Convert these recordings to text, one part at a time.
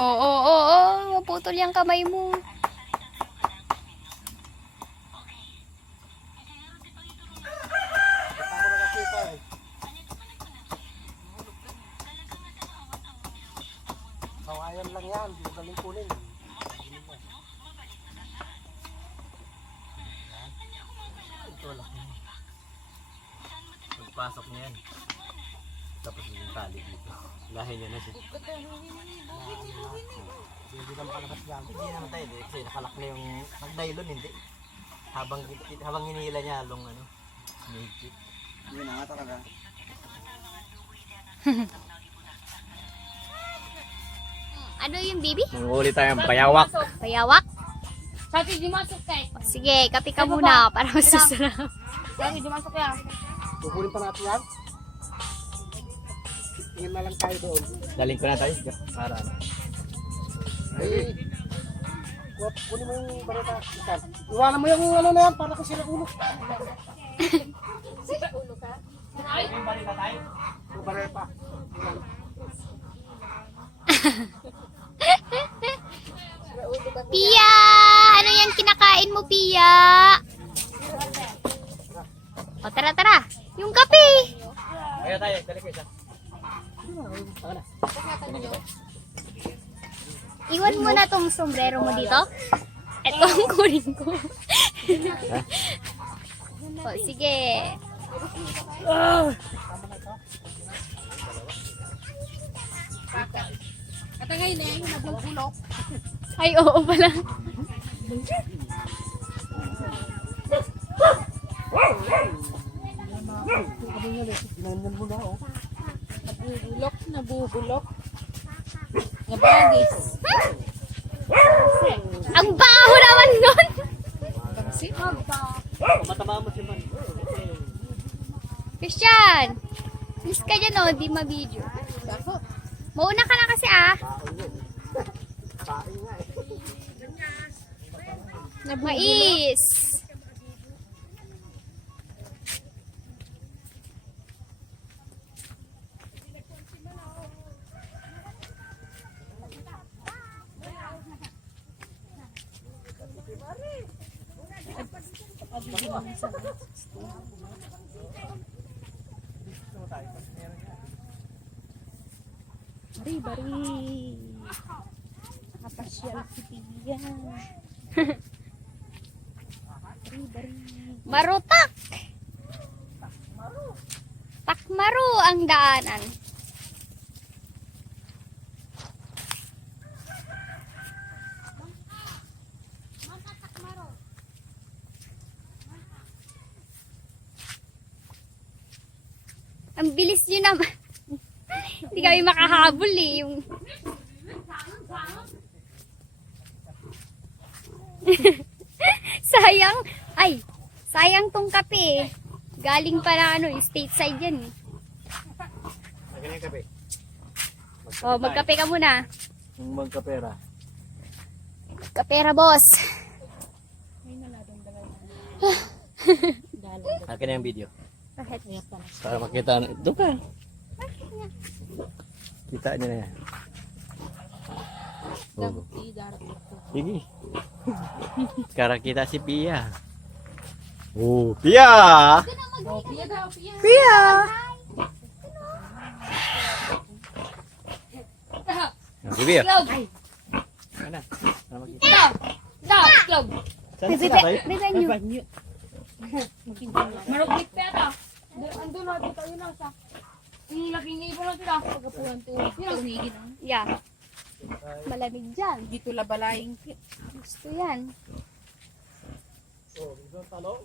Oo, oo, oo. Maputol yung kamay mo. Kawayan lang yan, hindi galing kunin. Ito lang. Pagpasok niya yan. Tapos yung tali dito. Lahin niya na siya. Hindi na makalabas yan. Hindi naman tayo, kasi nakalak na yung nylon, hindi. Habang hinihila niya halong ano, naked. Hindi na nga talaga. Ano yung bibi? Manghuli tayong payawak. Payawak? Sabi, di masuk kay. Sige, kape ka muna para masusarap. Sabi, di masuk ya. Kukunin pa natin yan. Tingin na lang tayo doon. Daling ko na tayo. Para ano. Ay, kunin mo yung bareta. Iwanan mo yung ano na yan para kasi sila ulo. Sira ulo ka? Ay, yung bareta tayo. Yung bareta. Pia! Ano yan kinakain mo, Pia? O, tara, tara. Yung kape. Kaya tayo, dali ko isa. Iwan mo na tong sombrero mo dito. Ito ang kunin ko. O, sige. At ngayon eh, yung nabulok. Ay, oo pala. Ginanyan mo na, oh. Nabubulok. Nabagis. Ang baho naman nun. Kasi Matama mo si Man. Christian, please ka dyan, oh. Di ma-video. Bako. Mauna ka na kasi, ah. Paing nga eh. Mais. Bari-bari. Nakapasyal si Pia. Bari-bari. Marutak. Takmaru ang daanan. Ang bilis nyo naman. Hindi kami makahabol eh. Yung... sayang. Ay, sayang tong kape eh. Galing pa na ano, stateside yan eh. Lagyan yung kape. Oh, magkape ka muna. Magkapera. Kapera, boss. Akin na yung video. Bakit? Para makita na. Doon ka. Kita niya na yan. Oh. Sige. Sekarang kita si Pia. Oh, Pia! Pia daw, Pia. Pia! Si Pia. Club. Mana? Para makita. Club. Club. Club. Saan sila tayo? Bebe. Marugit pa yata. Andun natin tayo na sa. Yung laking ibon lang sila. Pagkapuan to. Yun ang umigin. Yeah. Malamig dyan. Dito labalaing. Gusto yan. Talong?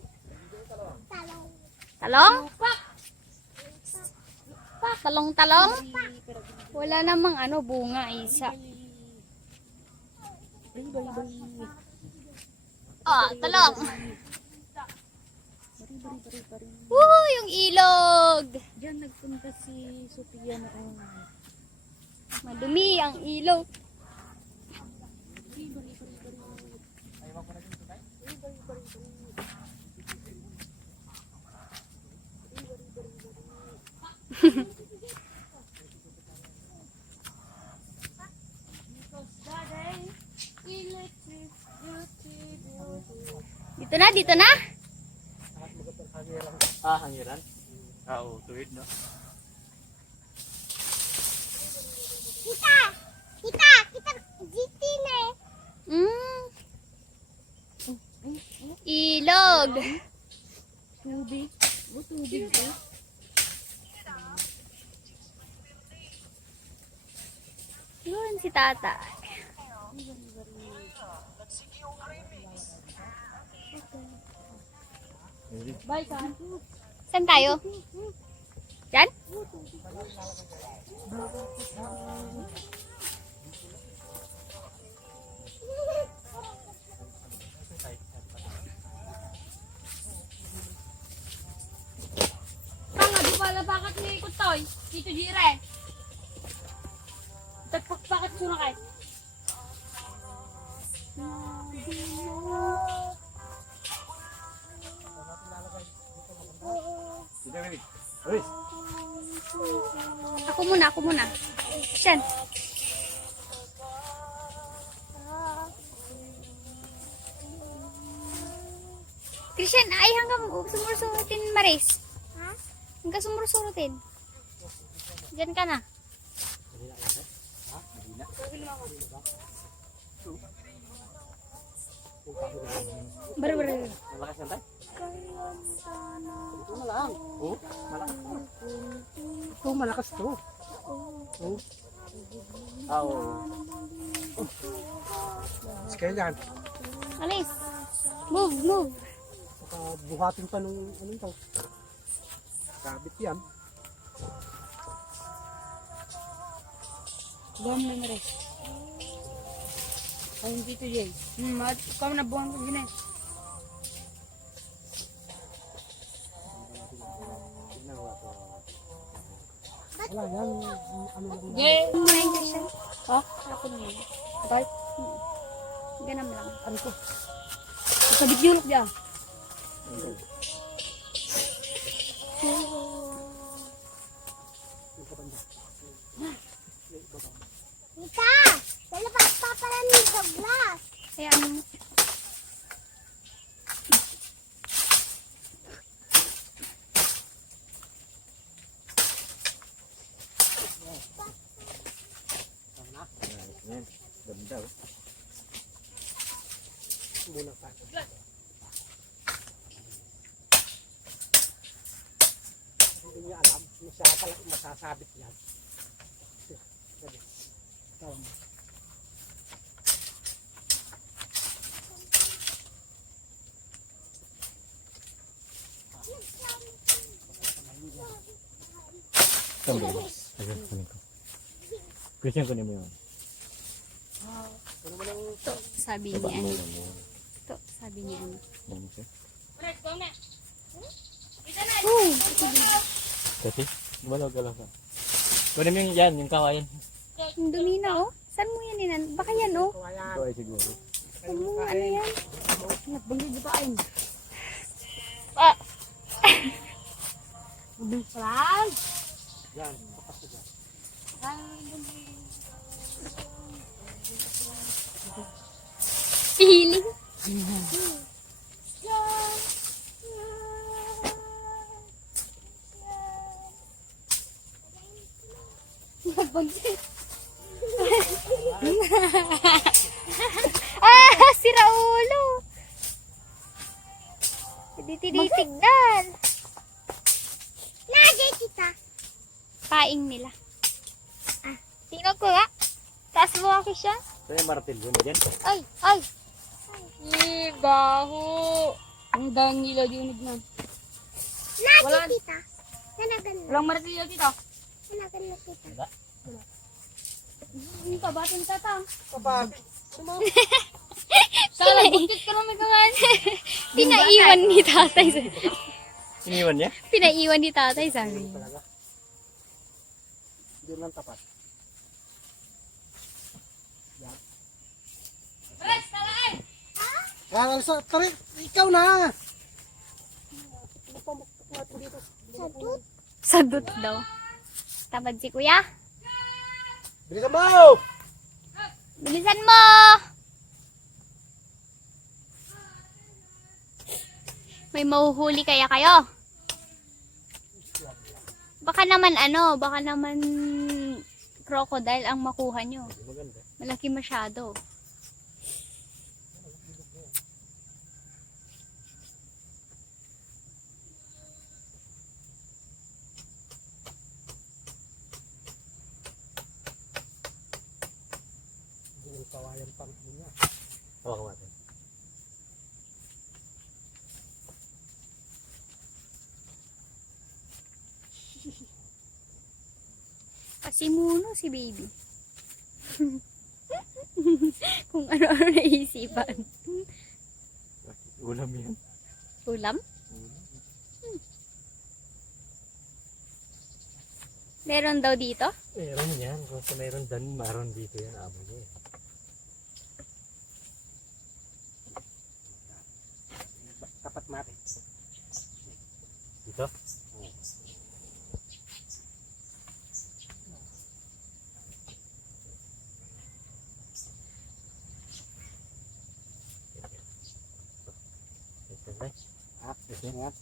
Talong-talong? Wala namang ano, bunga, isa. Ah, talong. Woo, yung ilog. Diyan nagpunta si Sophia noon. Madumi ang ilog. Ito na, dito na. Ah, hangiran? Oo, tuwid, no? Kita! Kita! Kita! GT na eh. Ilog. Tubig. Tubig. Yun si tata. Bye, San. Saan tayo? Yan? Tanga, di pala bakit may ikot toy? Tito Jire. Bakit suna kayo? Dito, baby. Uy! Ako muna. Siyan. Christian, ay hanggang sumursurutin, Maris. Ha? Hanggang sumursurutin. Diyan ka na. Baru. Malakas yan tayo? Ito na lang. Oh, malakas to. Ito, malakas to. Oh. Ah, oo. Sige yan. Alis. Move. Saka buhatin pa nung ano ito. Kabit yan. Buwan mo na rin. Ayun Tito Jay. Ikaw na buwan ko yun eh. Wala yan. Ano lang. Jay! Kumain ka siya. Ha? Ako na yun. Bye. Ganam lang. Ano ko? Sabit yulok dyan. Kita! Lalabas pa pala ni Douglas. Kaya ano mo? Yan. Ganda oh. Muna pa. Hindi niya alam. Siya pala masasabit yan. Tama. Tama. Ayun, kunin ko. Christian, kunin mo yun. Ito, sabi ni ano. Ito, sabi ni ano. Kasi, gumalaw ka lang ka. Kunin mo yung yan, yung kawayan. Yung dumi na oh. Saan mo yan inan? Baka yan oh. Ito ay siguro. Saan mo ano yan? Nagbanggi di pain. Ah! Mabilis pa lang. Yan, bukas ko dyan. Pihiling. Nagbanggi. Si Raulo. Hindi tinitignan. Lagi kita. Paing nila. Tingnan ko nga. Taas mo ako siya. Ito yung martilyo na dyan. Ay. Baho. Ang dang nila diunig na. Lagi Wala. kita. Nanagan na. Walang martilyo dito. Nanagan na kita. Hindi ka, batin tatang. Kapag, Sala, buntit ka naman ka nga. Pinaiwan ni tatay. iniwan niya? Pinaiwan ni tatay sabi. Talaga. Hindi lang tapat. Yan, Alisa, tari, ikaw na! Sadut. Sadot daw. Tamad si kuya. Bilisan mo! Bilisan mo! May mahuhuli kaya kayo? Baka naman crocodile ang makuha nyo. Maganda. Malaki masyado. Hindi yung kawayan pang niya. Hawakan mo natin. Pasimuno si baby. Kung ano-ano naisipan. Ulam yan. Ulam? Meron daw dito? Meron yan. Kung sa meron dan, maron dito yan. Amo niya eh. Tapat natin. Dito? Ito yan.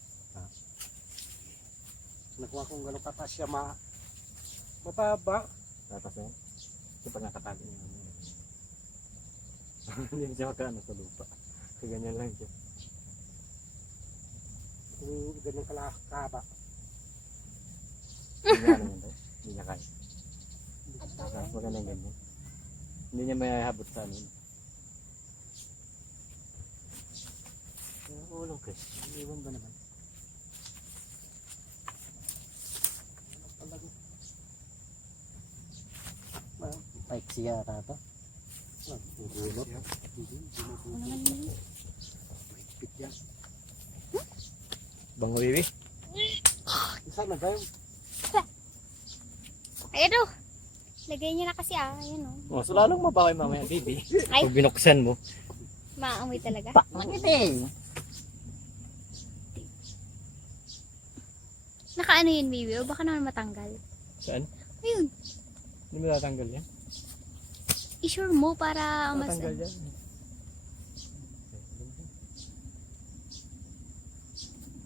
Nakuha kong gano'ng katas siya mababa. Tatas yan? Ito pa nakatago niya. Hindi siya makaano sa lupa. Kaya ganyan lang siya. Kung ganyan kahaba. Hindi niya ano yan tayo? Hindi niya kaya. Magandang ganyan. Hindi niya may habot sa amin. Ulong Chris, iwan ba naman? Paik siya rata. Gulot. Mahigpit yan. Bango bibi? Isa na kayo. Ayun o. Lagay niya na kasi Ayun o. Oh, so lalong mabaway mamaya bibi. Ay. Pag binuksan mo. Maamoy talaga. Magiting! Nakaano yun, baby? O baka naman matanggal. Saan? Ayun. Hindi mo tatanggal yan? I-sure mo para mas... Tatanggal yan.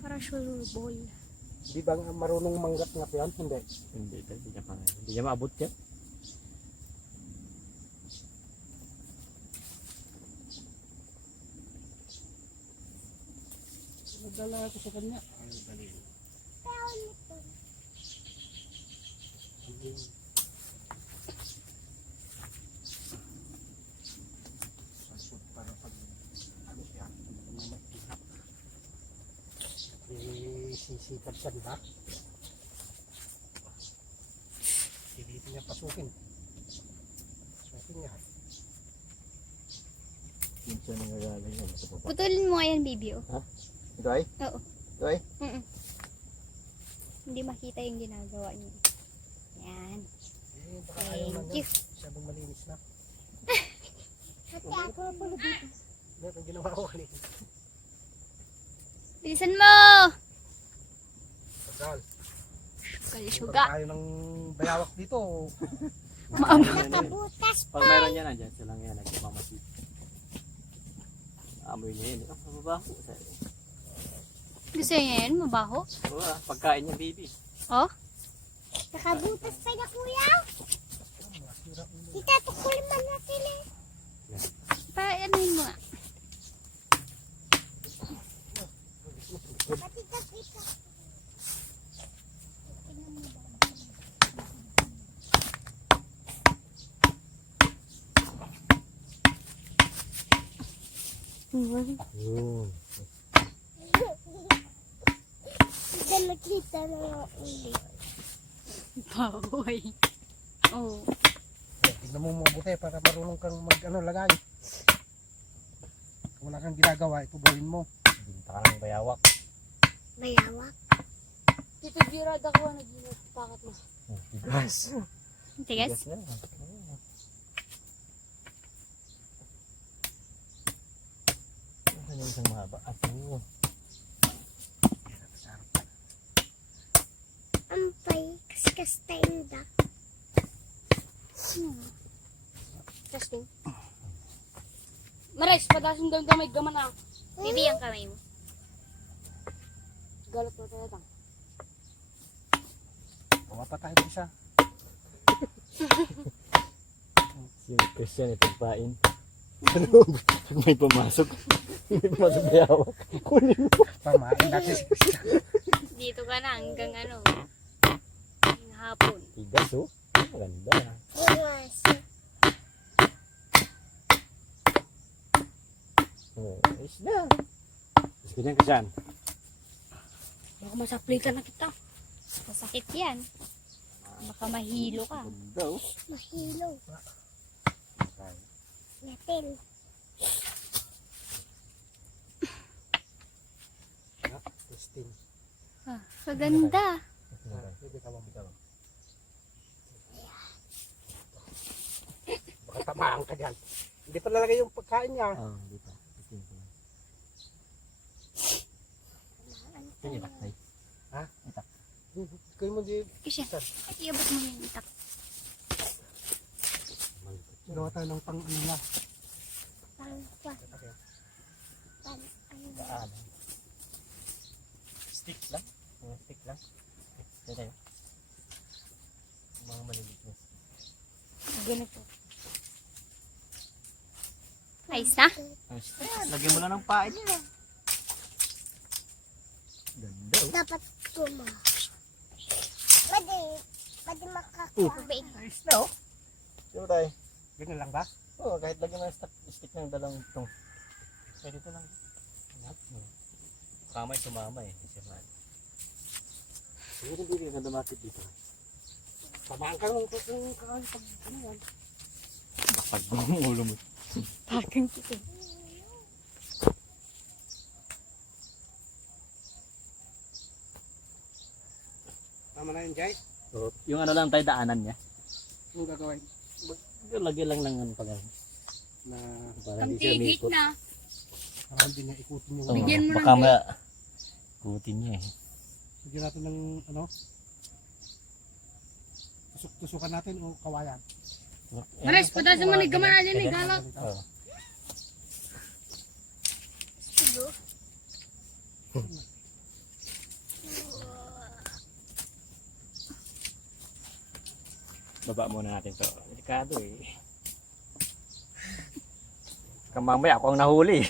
Para sure ball. Di ba marunong manggat-ngat yan? Hindi. Hindi niya kaya. Hindi niya maabot yan. Nagdala ako sa kanya. Ay, dali. Para pag ano siya, sisikap siya, di ba? Pilitin niya pasukin. Pasukin niya. Yun siya nangyayari yan. Putulin mo ngayon, baby. Oh. Ito ay? Oo. Ito ay? Hindi makita yung ginagawa niyo. Yan. Eh, baka Thank ayaw na you. niya. Masyadong malinis na. Ate ako pala dito. Ito ang ginawa ko kanina. Bilisan mo! Tagal. Kalisuga. Tayo ng bayawak dito. Nakabutas Pag meron yan, andyan silang yan. Nagpapamasit. Amoy niya yun. Oh, mabaho. Gusto niya yan? Mabaho? Oo, pagkain niya, baby. Oh? Nakabutas pa na kuya. Tita, tukulin man natin eh. Anuhin mo nga. Pati ka, tita. Yun. Tita, nakita na nga ulit. Bahoy. Oh. Tignan mo mabuti para marunong kang lagay. Kung wala kang ginagawa, itubuhin mo. Binta ka ng bayawak. Bayawak. Tito Gerard ako nag-ipakat mo. Tigas. Tigas? na. Ano yung isang mahaba? Ato. Ampay, kaskas-tain da. Testing. Marais, padasin daw gamay gaman na. Baby, ang kamay mo. galot mo talaga. Kuha pa tayo ng isa. Si Christian itagpain. Ano? Pag may pumasok. May pumasok na hawak. Kunin mo. Pamain natin si Christian. Dito ka na hanggang ano. Hanggang hapon. Tigas oh. Maganda. Yes. Oh, ayos na. Mas ganyan ka dyan. Baka masapli ka na kita. Masakit yan. Baka mahilo ka. Maganda oh. Mahilo. Natin. Christine. Maganda. Hindi ka mabitaw. Baka tamaan ka dyan. Hindi pa nalagay yung pagkain niya. Ah, hindi pa. Ito pa. Ito yung takay. Kayo mo di... Kasi, iabot mo yung itak. Gawa tayo ng pang ano na. Pangkwan. Daan. Stick lang. Mga stick lang. Ito tayo. Mga maliliit na. Ganito. Ayos na. Lagyan mo na ng pain niya. Ganda oh. Dapat tuma. Pwede makakuha. Ayos na oh. Diba tayo? Ganyan lang ba? Oo, kahit lagyan mo ng stick ng dalawang itong. Pwede ito lang. Kamay sumama eh. Hindi hindi ka dumakit dito. Tamaan ka ng kakain pag ano yan. Pag ulo mo. Parang kita. Tama na yun, Jai. So, yung ano lang tayo daanan niya. Anong gagawin? Lagyan lang ng ano pag Na para hindi siya Pangtigit umikot. na. para hindi niya ikutin yung... Oo, Bigyan mo baka ng kutin niya eh. Bigyan natin ng ano? Tusok-tusukan natin o kawayan. Mares, patasin mo ni gamana niya ni galak. Oo. Baba muna natin to. Delikado eh. Kamamaya ako ang nahuli.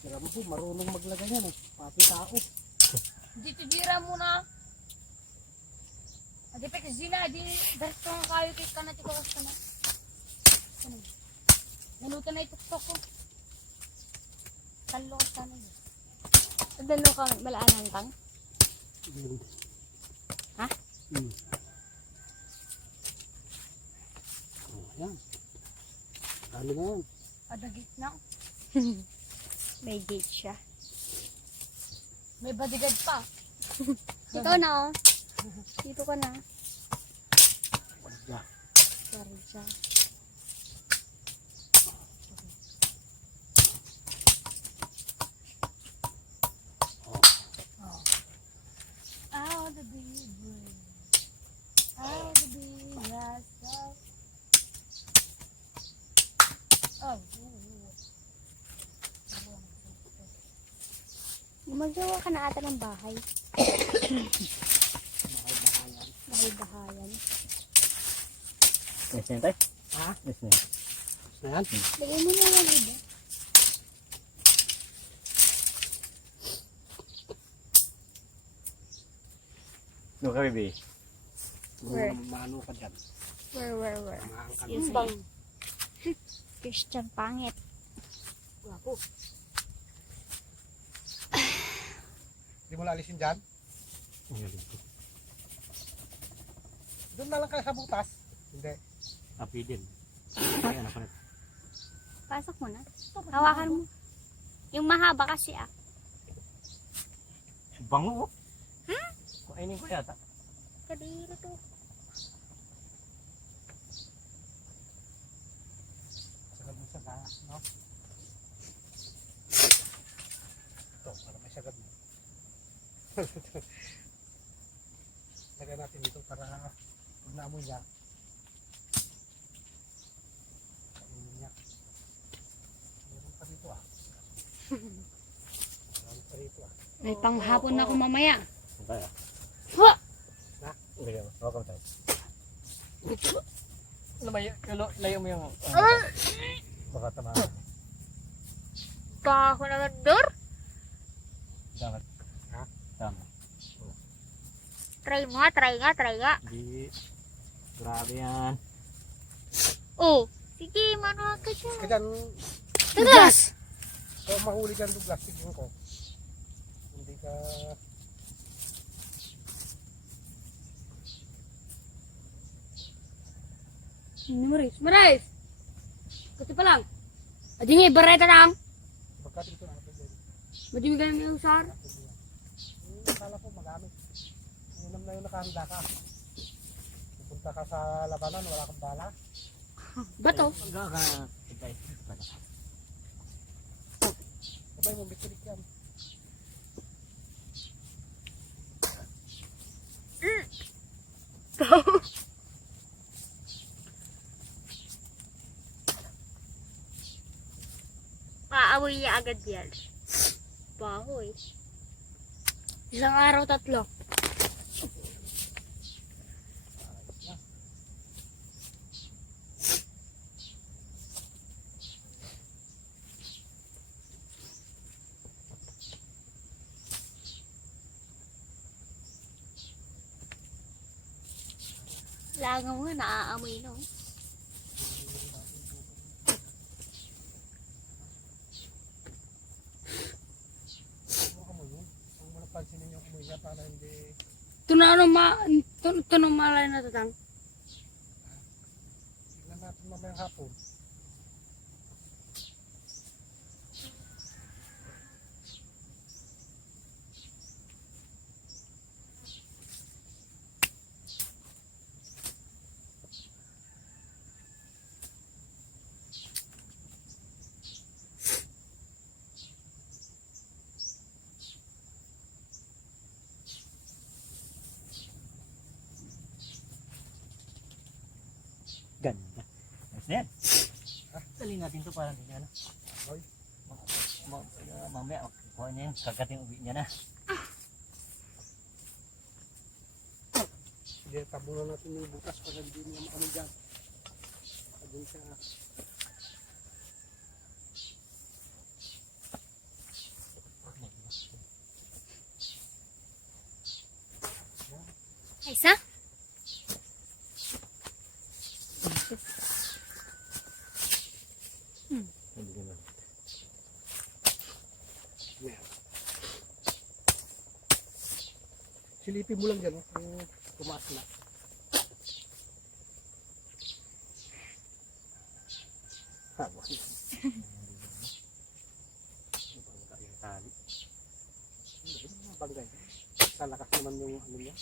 Sira mo po, marunong maglagay yan eh. Pati tao. Dito dira muna. Adi pa kasi na, di berto ang kayo kay kanati ko kasi na. Naluto na ituktok ko. Talo ka sana yun. Dalo ka malaanan kang. Ha? Oh, yan. Dali na yan. Adagit na. May gate siya. May bodyguard pa. Ikaw na oh. Dito ka na. Wadya. Sorry siya. Out the big brain. Out the big rascal. Oh. Magawa ka na ata ng bahay. Bahay-bahayan. Yes na tayo? Ha? Yes na. Na yan? Lagay mo na yan, iba. No ka baby. Where? Maano ka dyan. Where? Tamaan ka Excuse na. me. Christian pangit. Wapo. Hindi mo lalisin dyan? Doon na lang kayo sa butas. Hindi. Api din. Kaya na pala. Pasok mo na. Hawakan mo. Yung mahaba kasi ah. Bango oh. Kainin ko yata. Kadiri to. Sagad mo sa no? Ito, para may sagad mo. Lagyan natin dito para pag naamoy niya. Kainin niya. Meron pa dito ah. Meron pa dito ah. May panghapon na ako mamaya. Okay ah. Ha! Sige, welcome tayo. Layo mo yung... baka tamaan. Baho naman, Dor. Dapat. Ha? Tama. Try mo nga, try nga. Hindi. Grabe yan. Oh, sige, manuha ka dyan. Kaya Douglas! kung mahuli ka ng Douglas, tignan ko. Hindi ka... Marais! Kasi pa lang. Adi nga, bareta lang. Pagka dito natin din. Madimi ka namin usar. Akala ko magamit. Inam na yung nakahanda ka. Pupunta ka sa labanan, wala kang bala. Bato. Hanggang ka. Tigay. Sabay mo, bikilik yan. Maamoy niya agad yan. Baho eh. Isang araw, 3. Langaw nga, naaamoy no. Ano amoy yun? Kung mo napansinin yung amoy niya para hindi... Ito na malay na tatang. Tignan natin mamayang hapon. Ganda. Ayos na yan. Dali natin to para hindi ano. Hoy. Mamaya, kuha niya yun. Kagating uwi niya na. Sige, tabunan natin yung bukas para hindi niya maano dyan. Pagin siya. Isa? Hindi naman. Silipin mo lang dyan, kung tumaas na. Habang. Bangga yung tali. Bangga. Sa lakas naman yung ano niya.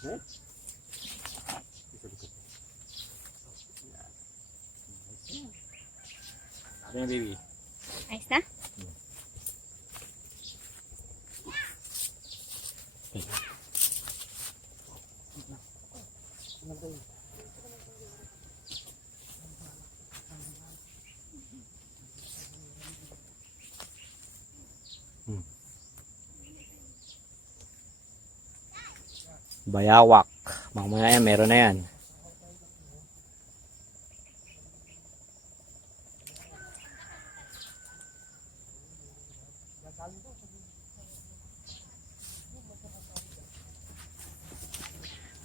Isa likod. Yan. Nice yan. Ano yung baby? Ayos na? Bayawak. Mamaya yan, meron na yan.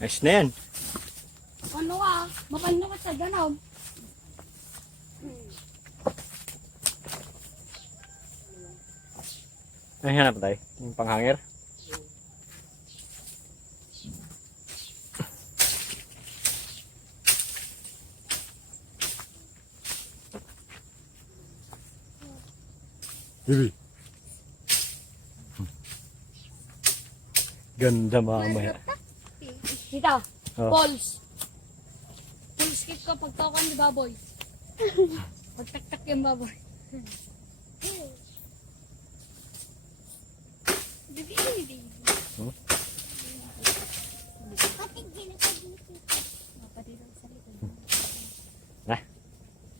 Ayos na yan. Ano ka? Mapano ka sa ganaw. Ay, hanap tayo. Yung panghangir. Bibi. Ganda mamaya. Dito. Oh. Pulse. Pulse kick ko pagtawakan ni baboy. Pagtaktak yung baboy.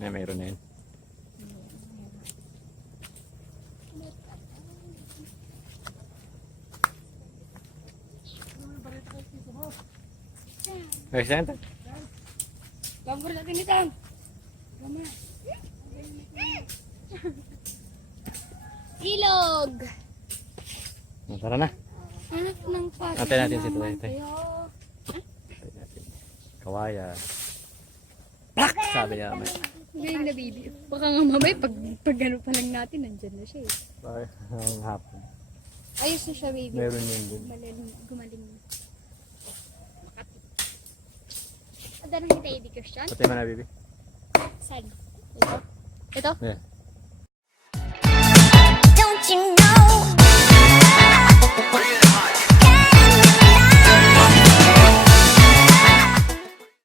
Ay, mayroon na yun. Guys, saan ito? Gagawin natin ito. Ilog. Tara na. Anak ng pati. Antay natin si Tuloy. Kayo. Antay natin. Kawaya. Plak! Sabi niya naman. Galing na baby. Baka nga mamay, pag ano pa lang natin, nandyan na siya eh. Bakit? Ang hapon. Ayos na siya baby. Meron yun din. Gumaling na. Makati. Ada na kita, Eddie Christian? Pati mo na, baby. Saan? Ito? Ito? Yeah.